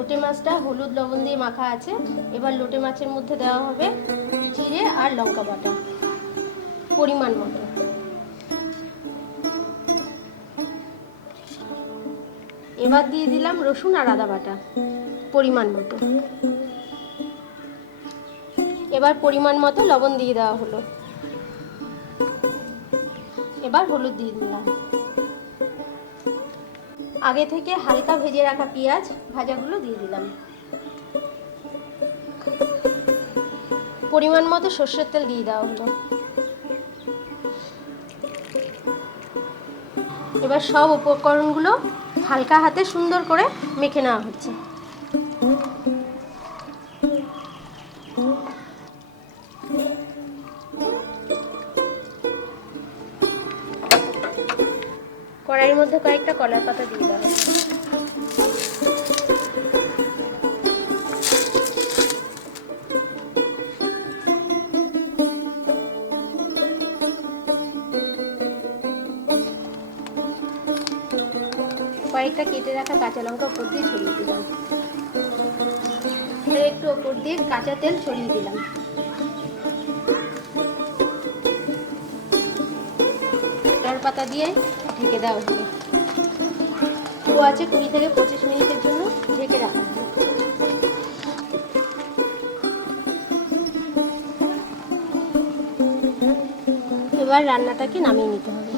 লোটে মাছটা হলুদ লবণ দিয়ে মাখা আছে। এবার লোটে মাছের মধ্যে দেওয়া হবে জিরে আর লঙ্কা বাটা, পরিমাণ মতো। এবার দিয়ে দিলাম রসুন আর আদা বাটা, পরিমাণ মতো। এবার পরিমাণ মতো লবণ দিয়ে দেওয়া হলো। এবার হলুদ দিয়ে দিলাম। আগে থেকে হালকা ভেজে রাখা পেঁয়াজ ভাজাগুলো দিয়ে দিলাম। পরিমাণ মতো সর্ষের তেল দিয়ে দেওয়া হলো। এবার সব উপকরণগুলো হালকা হাতে সুন্দর করে মেখে নেওয়া হচ্ছে। কড়াইয়ের মধ্যে কয়েকটা কলার পাতা দিয়ে দেওয়া কয়েকটা কেটে রাখা কাঁচা লঙ্কা উপর দিয়ে ছড়িয়ে দিলাম। একটু ওপর দিয়ে কাঁচা তেল ছড়িয়ে দিলাম। পাতা দিয়ে ঢেকে দেওয়া হচ্ছে। পুরো আছে কুড়ি থেকে পঁচিশ মিনিটের জন্য ঢেকে রাখা এবার রান্নাটাকে নামিয়ে নিতে হবে।